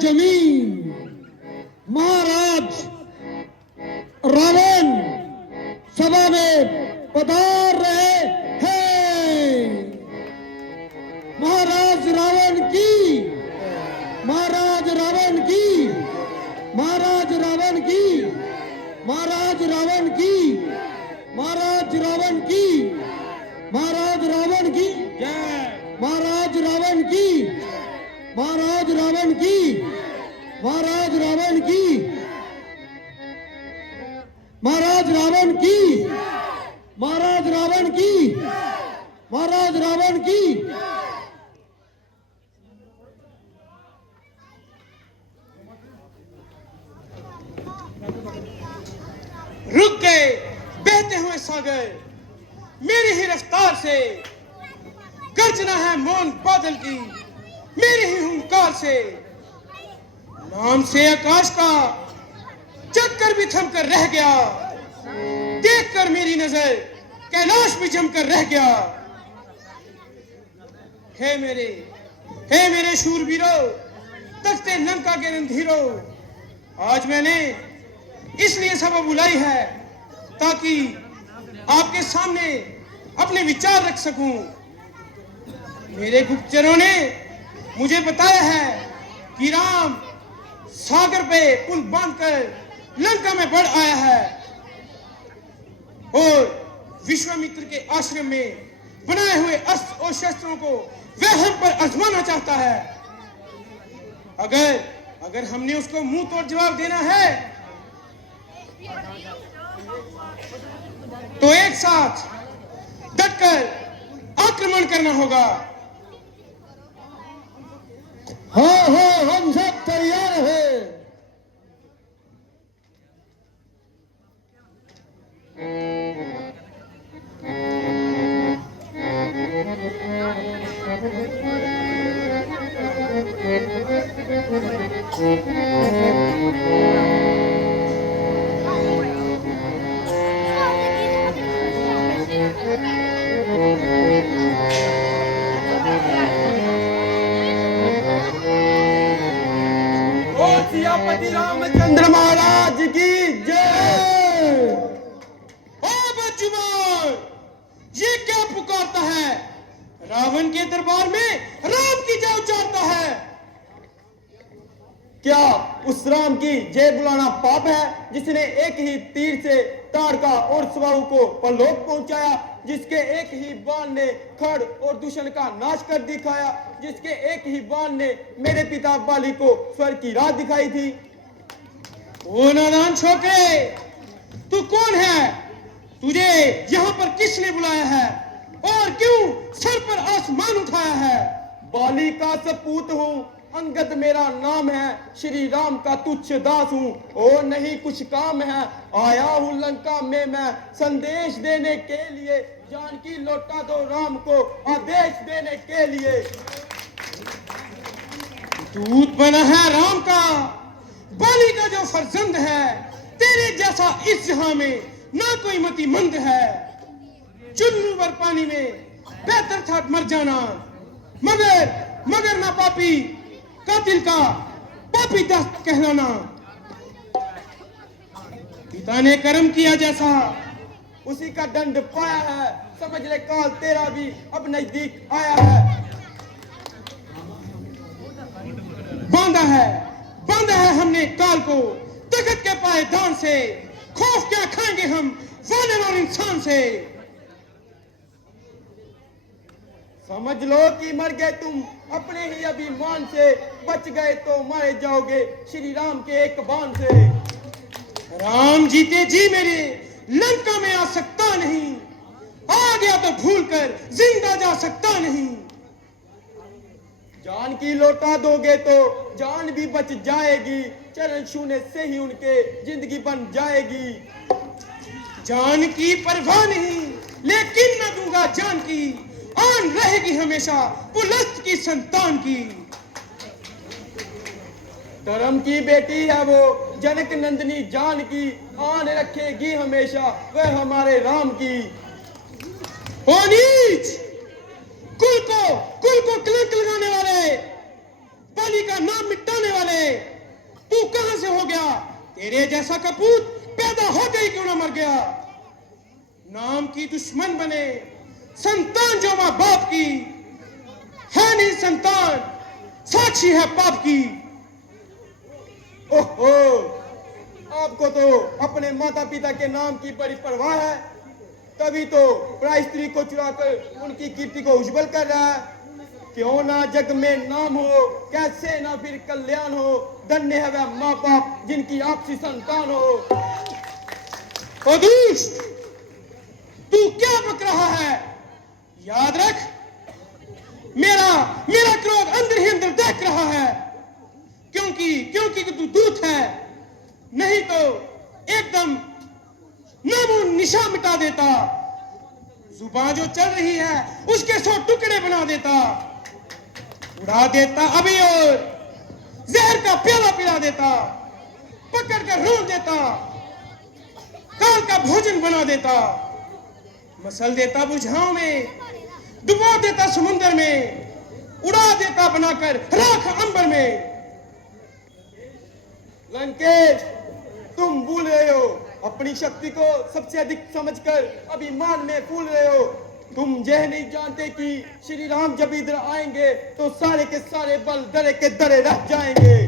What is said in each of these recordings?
जमीन महाराज रावण सभा में पधार रहे हैं। महाराज रावण की, महाराज रावण की, महाराज रावण की, महाराज रावण की, महाराज रावण की, महाराज रावण की जय, महाराज रावण की, महाराज रावण की, महाराज रावण की, महाराज रावण की, महाराज रावण की, महाराज रावण की। रुक गए बहते हुए सागर, मेरी ही रफ्तार से गर्जना है मौन बादल की, मेरी ही हुंकार से नाम से आकाश का चक्कर भी थम कर रह गया, देखकर मेरी नजर कैलाश भी जमकर रह गया। हे मेरे शूरवीरों, तख्ते लंका के रणधीरों, आज मैंने इसलिए सभा बुलाई है ताकि आपके सामने अपने विचार रख सकूं। मेरे गुप्तचरों ने मुझे बताया है कि राम सागर पे पुल बांधकर लंका में बढ़ आया है और विश्वामित्र के आश्रम में बनाए हुए अस्त्र और शस्त्रों को वह हम पर आजमाना चाहता है। अगर हमने उसको मुंह तोड़ जवाब देना है तो एक साथ डटकर आक्रमण करना होगा। हाँ, हम सब तैयार हैं। सियापति रामचंद्र महाराज की जय। ओ बच्चुमान, ये क्या पुकारता है? रावण के दरबार में राम की जय उच्चारता है। क्या उस राम की जय बुलाना पाप है जिसने एक ही तीर से ताड़का और स्वाहु को परलोक पहुंचाया, जिसके एक ही बाण ने खड़ और दूषण का नाश कर दिखाया, जिसके एक ही बाण ने मेरे पिता बाली को स्वर्ग की राह दिखाई थी। ओ नादान छोकरे, तू कौन है? तुझे यहाँ पर किसने बुलाया है और क्यों सर पर आसमान उठाया है? बाली का सपूत हूँ, अंगद मेरा नाम है, श्री राम का तुच्छ दास हूँ और नहीं कुछ काम है। आया हूँ लंका में मैं संदेश देने के लिए, जानकी लौटा दो राम को आदेश देने के लिए। दूत बना है राम का, बाली का जो फर्जंद है, तेरे जैसा इस जहां में ना कोई मतिमंद है। चुन्नू भर पानी में बेहतर था मर जाना, मगर ना पापी कातिल का पापी दस्त कहलाना। पिता ने कर्म किया जैसा उसी का दंड पाया है, समझ ले काल तेरा भी अब नजदीक आया है। बांधा है हमने काल को तखत के पायदान से, खौफ क्या खाएंगे हम वानर और इंसान से। समझ लो कि मर गए तुम अपने ही अभिमान से, बच गए तो मारे जाओगे श्री राम के एक बाण से। राम जीते जी मेरे लंका में आ सकता नहीं, आ गया तो भूल कर जिंदा जा सकता नहीं। जान की लौटा दोगे तो जान भी बच जाएगी, चरण छूने से ही उनके जिंदगी बन जाएगी। जान की परवाह नहीं लेकिन न दूंगा जान की, आन रहेगी हमेशा पुलस्त की संतान की। धर्म की बेटी है वो जनक नंदिनी जानकी, आन रखेगी हमेशा वह हमारे राम की। ओ नीच, कुल को कलंक लगाने वाले, बलि बाली का नाम मिटाने वाले तू कहां से हो गया? तेरे जैसा कपूत पैदा होते ही क्यों ना मर गया? नाम की दुश्मन बने संतान जो मां बाप की है नहीं, संतान साक्षी है पाप की। ओहो, आपको तो अपने माता पिता के नाम की बड़ी परवाह है, तभी तो पराई स्त्री को चुराकर उनकी कीर्ति को उज्जवल कर रहा है। क्यों ना जग में नाम हो, कैसे ना फिर कल्याण हो, धन्य है वह माँ बाप जिनकी आपसी संतान हो। ओ दुष्ट, तू क्या बक रहा है? याद रख, मेरा मेरा क्रोध अंदर ही अंदर देख रहा है, क्योंकि तू दूत है, नहीं तो एकदम नामो निशा मिटा देता। जुबान जो चल रही है उसके 100 टुकड़े बना देता, उड़ा देता अभी और जहर का प्याला पिला देता, पकड़ कर रोन देता, काल का भोजन बना देता, मसल देता बुझाओं में, डुबो देता समुद्र में, उड़ा देता बनाकर राख अंबर में। लंकेश, तुम भूल रहे हो अपनी शक्ति को सबसे अधिक समझकर अभिमान में फूल रहे हो। तुम यह नहीं जानते कि श्री राम जब इधर आएंगे तो सारे के सारे बल दरे के दरे रह जाएंगे।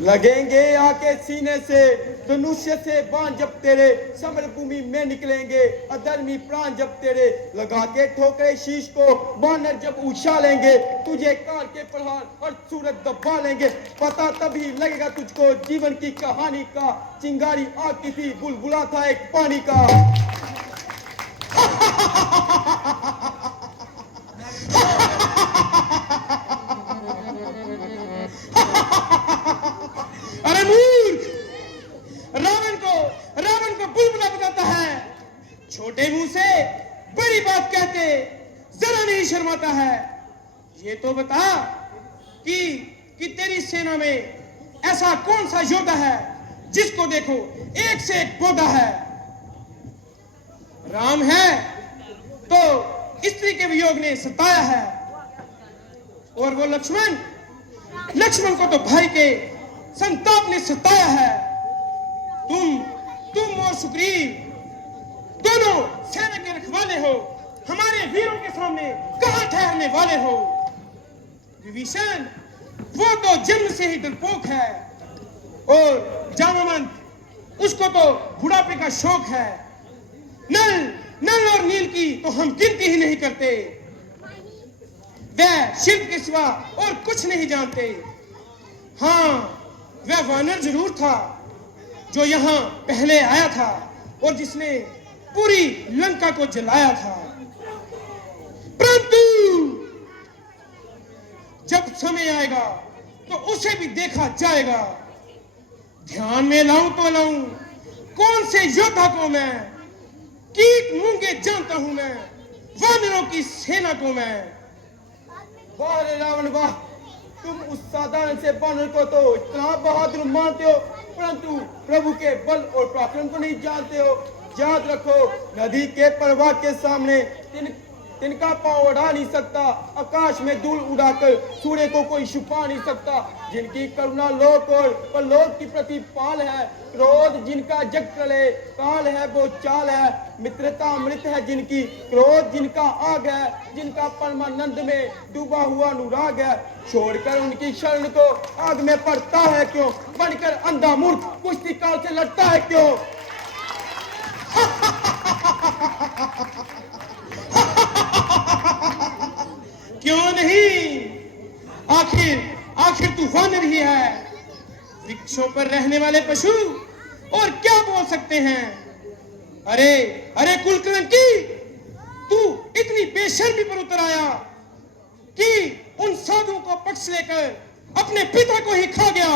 लगेंगे आके सीने से धनुष्य से बाण जब तेरे समर भूमि में निकलेंगे, अधर्मी प्राण जब तेरे लगा के ठोकरे शीश को बानर जब उछालेंगे, तुझे काल के प्रहार और सूरत दबा लेंगे। पता तभी लगेगा तुझको जीवन की कहानी का, चिंगारी आग की थी, बुलबुला था एक पानी का। अरे मूर्ख, रावण को बुलबुला बताता है, छोटे मुंह से बड़ी बात कहते जरा नहीं शर्माता है। ये तो बता कि तेरी सेना में ऐसा कौन सा योद्धा है जिसको देखो एक से एक पौधा है। राम है तो स्त्री के वियोग ने सताया है, और वो लक्ष्मण को तो भाई के संताप ने सताया है। तुम और सुग्रीव दोनों सेना के रखवाले हो, हमारे वीरों के सामने कहां ठहरने वाले हो? विभीषण वो तो जन्म से ही डरपोक है, और जामवंत उसको तो बुढ़ापे का शौक है। नल और नील की तो हम गिनती ही नहीं करते, वह शिव के सिवा और कुछ नहीं जानते। हाँ, वह वानर जरूर था जो यहां पहले आया था और जिसने पूरी लंका को जलाया था, परंतु जब समय आएगा तो उसे भी देखा जाएगा। ध्यान में लाऊं तो लाऊं कौन से योद्धा को मैं, कीट मूंगे जानता हूं मैं, वानरों की सेना को मैं। वाह रे रावण वाह, तुम उस साधारण से वानर को तो इतना बहादुर मानते हो, परंतु प्रभु के बल और पराक्रम को नहीं जानते हो। याद रखो, नदी के प्रवाह के सामने तिनका पांव उड़ा नहीं सकता, आकाश में धूल उड़ाकर सूर्य को कोई छुपा नहीं सकता। जिनकी करुणा लोक और परलोक की प्रतिपाल है, क्रोध जिनका जग प्रलय काल है वो चाल है, मित्रता अमृत है जिनकी, क्रोध जिनका आग है, जिनका परमानंद में डूबा हुआ अनुराग है। छोड़कर उनकी शरण को आग में पड़ता है क्यों, बनकर अंधा मूर्ख कुश्ती काल से लड़ता है क्यों? क्यों नहीं? आखिर तू वानर ही है। वृक्षों पर रहने वाले पशु और क्या बोल सकते हैं? अरे कुलकलंकी, तू इतनी बेशर्मी पर उतर आया कि उन साधुओं को पक्ष लेकर अपने पिता को ही खा गया।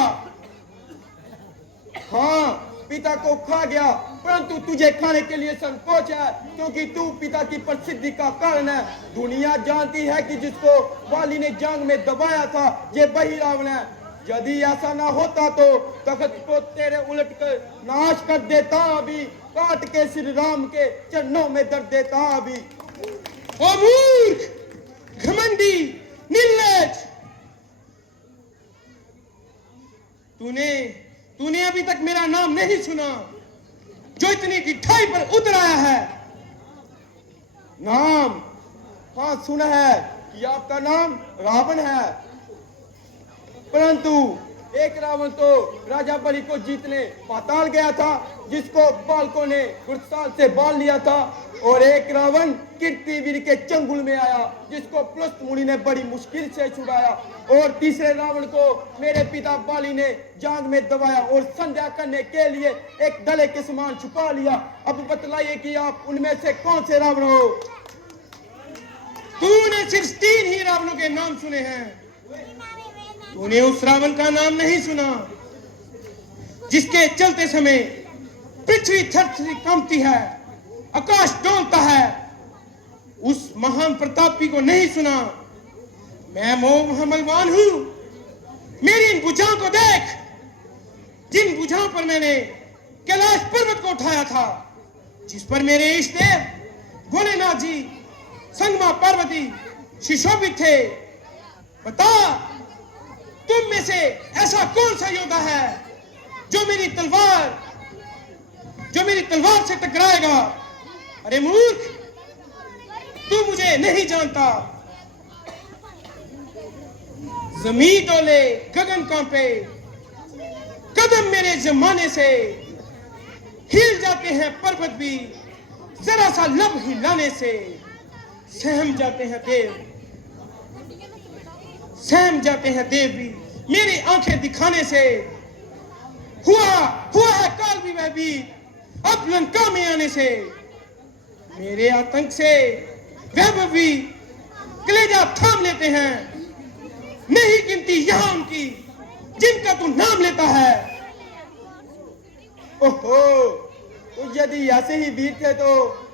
हाँ, पिता को खा गया, परंतु तुझे खाने के लिए संकोच है, क्योंकि तू पिता की प्रसिद्धि का कारण है। दुनिया जानती है कि जिसको वाली ने जंग में दबाया था ये वही रावण है। यदि ऐसा ना होता तो तख्त को तेरे उलट कर नाश कर देता, अभी काट के श्री राम के चरणों में दर देता अभी। ओ मूर्ख, घमंडी, निर्लज! तूने अभी तक मेरा नाम नहीं सुना, जो इतनी ढिठाई पर उतर आया है। नाम? हाँ, सुना है कि आपका नाम रावण है, परंतु एक रावण तो राजा बलि को जीतने पाताल गया था, जिसको बालकों ने गुरसाल से बांध लिया था, और एक रावण कीर्तिवीर के चंगुल में आया, जिसको पुलस्त मुनि ने बड़ी मुश्किल से छुड़ाया, और तीसरे रावण को मेरे पिता बाली ने जांग में दबाया और संध्या करने के लिए एक डले के समान छुपा लिया। अब बतलाइए कि आप उनमें से कौन से रावण हो? तूने सिर्फ 3 ही रावणों के नाम सुने हैं। तूने उस रावण का नाम नहीं सुना जिसके चलते समय पृथ्वी थर-थर कांपती है, आकाश डोलता है। उस महान प्रतापी को नहीं सुना। मैं मोह बलवान हूं। मेरी इन भुजाओं को देख, जिन भुजाओं पर मैंने कैलाश पर्वत को उठाया था, जिस पर मेरे इष्ट देव भोलेनाथ जी, संगमा पार्वती सुशोभित थे। बता, तुम में से ऐसा कौन सा योद्धा है जो मेरी तलवार से टकराएगा? अरे मूर्ख, तू मुझे नहीं जानता। जमीन डोले, गगन कांपे, कदम मेरे जमाने से हिल जाते हैं पर्वत भी, जरा सा लब हिलाने से सहम जाते हैं देव भी मेरी आंखें दिखाने से। हुआ है काल भी वह भी अब लंका में आने से। मेरे आतंक से वैभव भी कलेजा थाम लेते हैं। नहीं गिनती यहां उनकी जिनका तू नाम लेता है। ओहो, तो यदि ऐसे ही वीर थे तो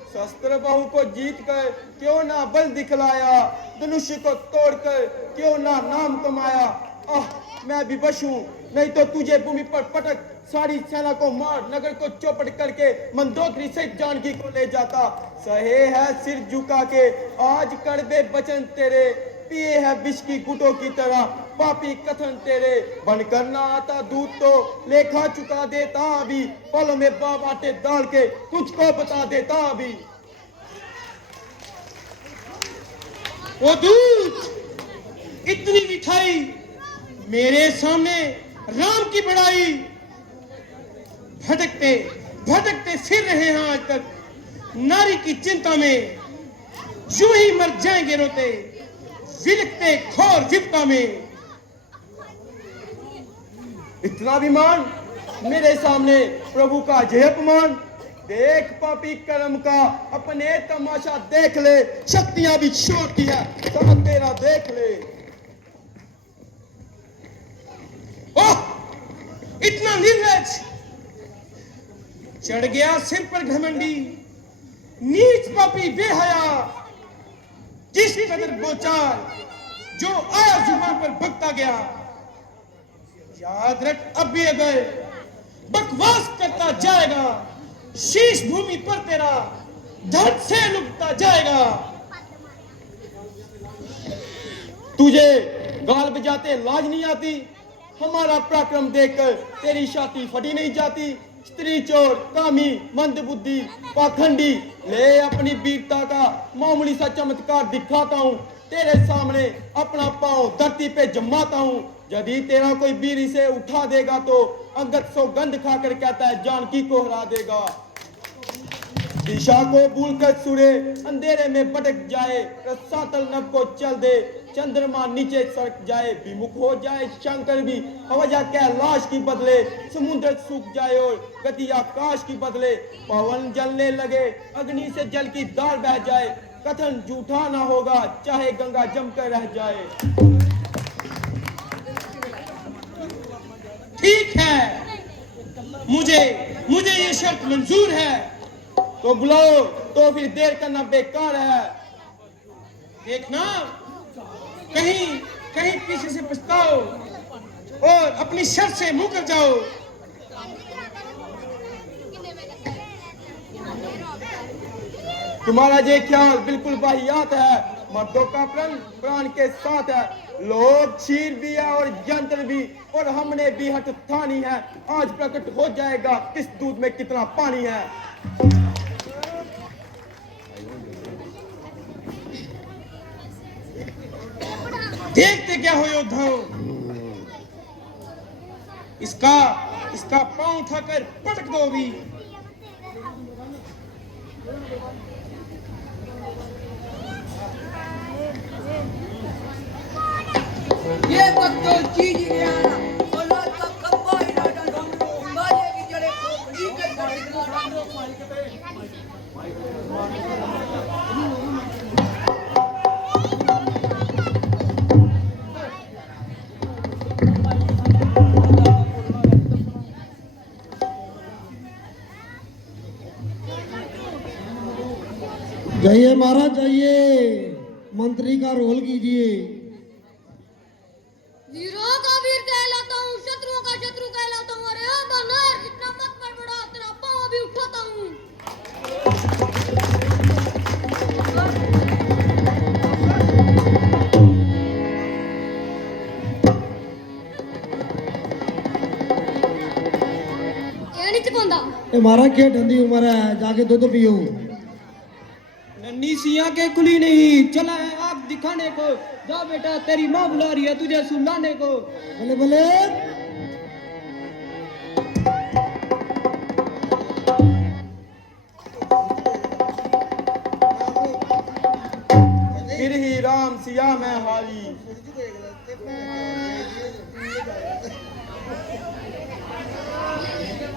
शस्त्र बाहु को जीत कर क्यों ना बल दिखलाया, धनुष्य को तोड़कर क्यों ना नाम कमाया। मैं विवश हूँ, नहीं तो तुझे भूमि पर पटक सारी सेना को मार नगर को चौपट करके मंदोदरी से जानकी को ले जाता। सहे है सिर झुका के आज कड़वे वचन तेरे, पिए है विष की गुटों की तरह पापी कथन तेरे। बनकर ना आता दूध तो लेखा चुका देता अभी, पलों में बाप आटे डाल के तुझको बता देता अभी। वो दूध, इतनी मिठाई, मेरे सामने राम की बड़ाई। भटकते फिर रहे हैं आज तक नारी की चिंता में, यूं ही मर जाएंगे रोते विलखते घोर विपदा में। इतना अभिमान मेरे सामने प्रभु का जय अपमान। देख पापी कर्म का अपने तमाशा देख ले, शक्तियां भी छोड़ती है सब तेरा देख ले। ओह, इतना निर्लज! चढ़ गया सिर पर घमंडी, नीच पापी बेहया, जिस कदर बोचार जो आया जुबान पर बकता गया। याद रख, अब भी अगर बकवास करता जाएगा, शीश भूमि पर तेरा धड़ से लुटता जाएगा। तुझे गाल बजाते लाज नहीं आती? हमारा पराक्रम देखकर तेरी छाती फटी नहीं जाती? स्त्री चोर, कामी, मंद बुद्धि, पाखंडी, ले अपनी वीरता का मामूली सा चमत्कार दिखाता हूँ। तेरे सामने अपना पांव धरती पे जमाता हूँ। यदि तेरा कोई वीर इसे उठा देगा तो अंगद सौगंध खाकर कहता है जानकी को हरा देगा। दिशा को भूलकर सूर्य अंधेरे में भटक जाए, रसातल नभ को चल दे, चंद्रमा नीचे सरक जाए, विमुख हो जाए शंकर भी, हवजा कैलाश की बदले, समुद्र सूख जाए और गति आकाश की बदले, पवन जलने लगे, अग्नि से जल की धार बह जाए, कथन झूठा ना होगा चाहे गंगा जमकर रह जाए। ठीक है, मुझे ये शर्त मंजूर है। तो बुलाओ, तो फिर देर करना बेकार है। देखना कहीं पीछे से पछताओ और अपनी शर्त से मुकर जाओ। तुम्हारा ये ख्याल बिल्कुल वाहियात है। मर्दों का प्राण प्राण के साथ है। लोभ क्षीर भी है और यंत्र भी, और हमने भी हट ठानी है। आज प्रकट हो जाएगा किस दूध में कितना पानी है। देखते क्या हो योद्धाओ, इसका इसका पांव उठाकर पटक दो भी। ये वक्त तो चीज ही नहीं आना और लाल का खंबा ही ना डालो बाजे की जड़े खोपड़ी के जाइए महाराज जाइए, मंत्री का रोल कीजिए। वीरों का वीर कहलाता हूँ, शत्रुओं का शत्रु कहलाता हूँ। अरे ओ बनर, जितना मत बड़बड़ा, तेरा पाँव भी उठाता हूँ। ये नहीं चुकांदा। ए महाराज क्या ठंडी उम्र है, जाके दूध पियो। नन्ही सिया के कुली नहीं चला है आग दिखाने को। जा बेटा तेरी माँ बुला रही है तुझे सुलाने को। भले भले फिर ही राम सिया में हारी।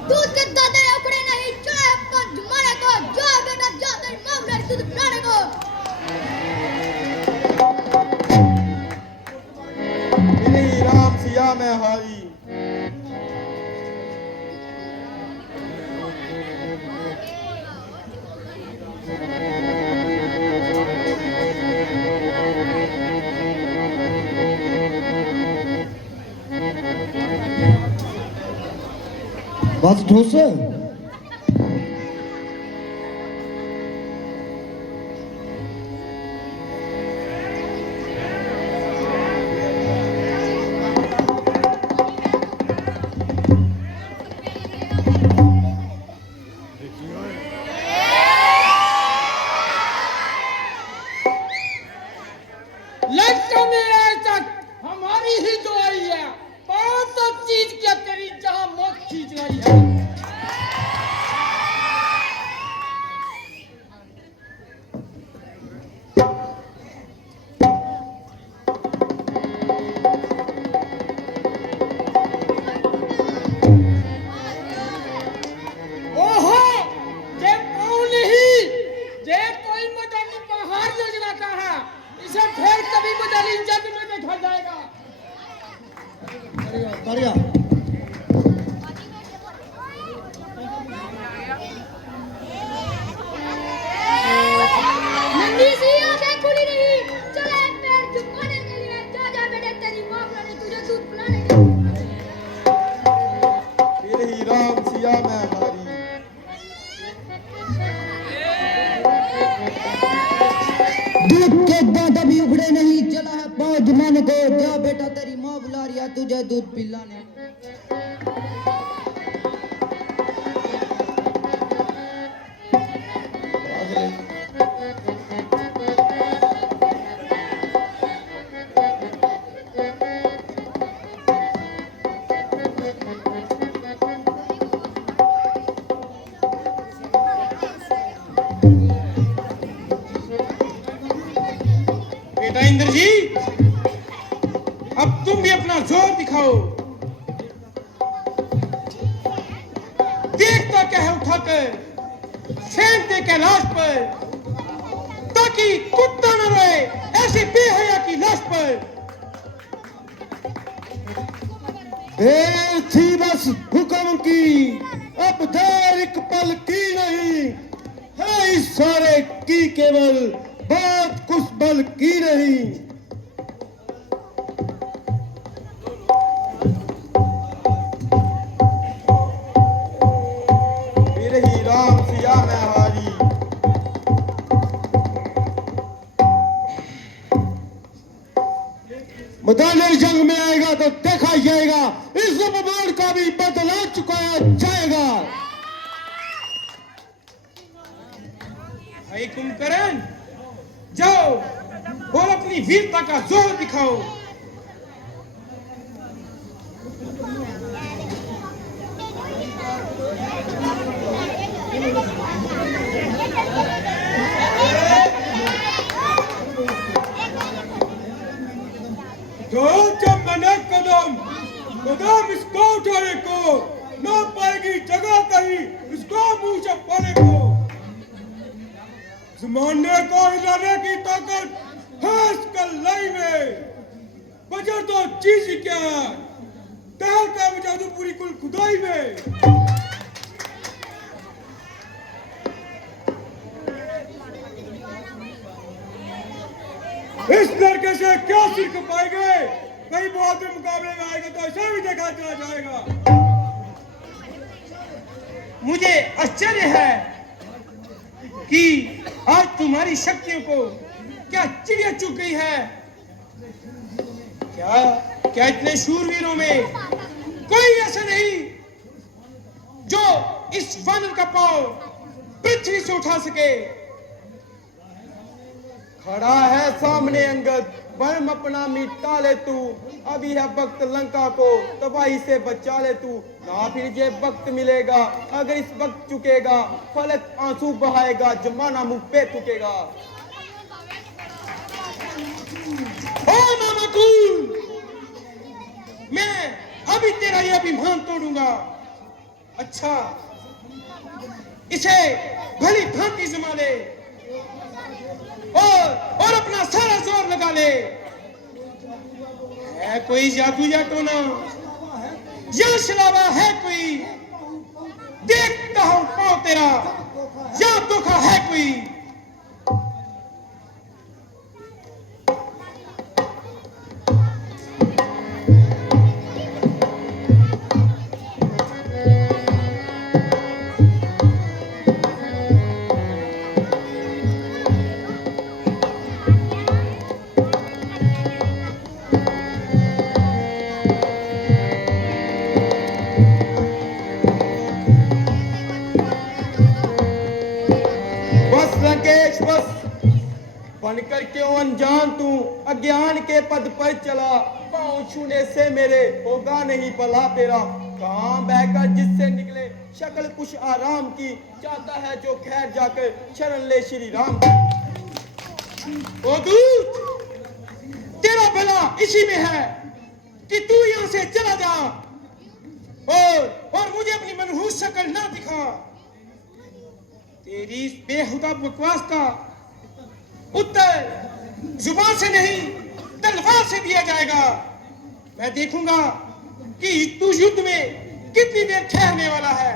दूध के दादे उकड़े नहीं, चढ़े पर जुमाने को। जा बेटा जा, तेरी माँ बुला रही दूध पिलाने को। फिर ही राम सिया में हारी। बस ठोस। लड़का में आज तक हमारी ही दुआई है। बहुत तो चीज क्या तेरी जहां मौत खींच रही है। ओहो, जे पाँव नहीं, जे कोई मदनी पहाड़ योजना का है। इसे फिर कभी मदनी जग में देखा जाएगा। बढ़िया। नन्ही सी आंखें खुली नहीं, चले पैर झुकाने के लिए। जा जा बेटे, तेरी माँ बुला रही तुझे दूध पिलाने को। फिर ही राम सिया में हारी। दूध के दादा भी उखड़े नहीं, चला है पाँव जमाने को। जा बेटा तेरी माँ बुला रही है तुझे दूध पिलाने को। बेटा इंद्रजीत, अब तुम भी अपना जोर दिखाओ। देखता क्या है उठाकर, फेंकते कैलाश पर, ताकि कुत्ता न रोए ऐसी बेहया की लाश पर। देर थी बस हुक्म की, अब देर एक पल की नहीं है। इस सारे की केवल बात कुछ बल की नहीं। फिर ही राम सिया में हारी। अगले जंग में आएगा तो देखा जाएगा, इस उपमोड़ का भी बदला चुकाया जाएगा। भाई कुंभकर्ण, जाओ और अपनी वीरता का जोर दिखाओ। जो जब मैंने कदम कदम इसको उठाने को ना पाएगी जगह कहीं इसको मुंह से पाने को। जमाने को हिलाने की ताकत है इस कलाई में। बजर तो चीज ही क्या है, तहल का जादू पूरी कुल खुदाई में। इस लड़के से क्या सीख पाएंगे, कई बहुत मुकाबले में आएगा तो ऐसा भी देखा चला जाएगा। मुझे आश्चर्य है कि आज तुम्हारी शक्तियों को क्या चिड़िया चुग गई है। क्या इतने शूरवीरों में कोई ऐसा नहीं जो इस वानर का पांव पृथ्वी से उठा सके। खड़ा है सामने अंगद, वर्म अपना मिटा ले तू। अभी है वक्त लंका को तबाही से बचा ले तू। ना फिर ये वक्त मिलेगा, अगर इस वक्त चुकेगा फलक आंसू बहाएगा, जमाना मुंह पे थूकेगा। ओ नामकुल, मैं अभी तेरा ये अभिमान तोड़ूंगा। अच्छा, इसे भली भांति जमा ले और अपना सारा जोर लगा ले। है कोई जादू या टोना या सिलावा है कोई, देखता हूं पांव तेरा या धोखा है कोई। बनकर क्यों अनजान तू, अज्ञान के पद पर चला। पाँव छूने से मेरे होगा नहीं भला तेरा। काम बहकर जिससे निकले शक्ल कुछ आराम की, चाहता है जो खैर जाकर शरण ले श्री राम की। ओ दूत, तेरा भला इसी में है कि तू यहां से चला जा और मुझे अपनी मनहूस शक्ल ना दिखा। तेरी इस बेहुदा बकवास का उत्तर जुबान से नहीं तलवार से दिया जाएगा। मैं देखूंगा कि तू युद्ध में कितनी देर ठहरने वाला है।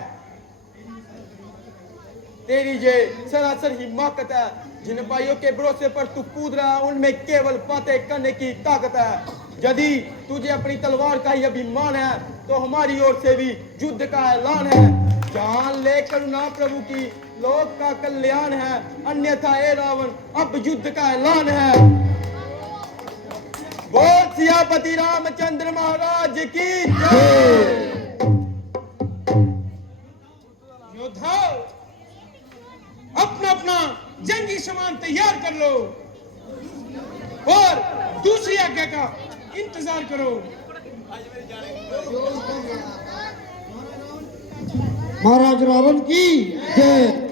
तेरी ये सरासर हिम्मत है, जिन भाइयों के भरोसे पर तू कूद रहा है उनमें केवल बातें करने की ताकत है। यदि तुझे अपनी तलवार का ही अभिमान है तो हमारी ओर से भी युद्ध का ऐलान है। जान ले करुणा प्रभु की, लोक का कल्याण है, अन्यथा ए रावण अब युद्ध का ऐलान है। बोल सियापति रामचंद्र महाराज की जय। योद्धाओ, अपना अपना जंगी सामान तैयार कर लो और दूसरी आज्ञा का इंतजार करो। महाराज रावण की जय।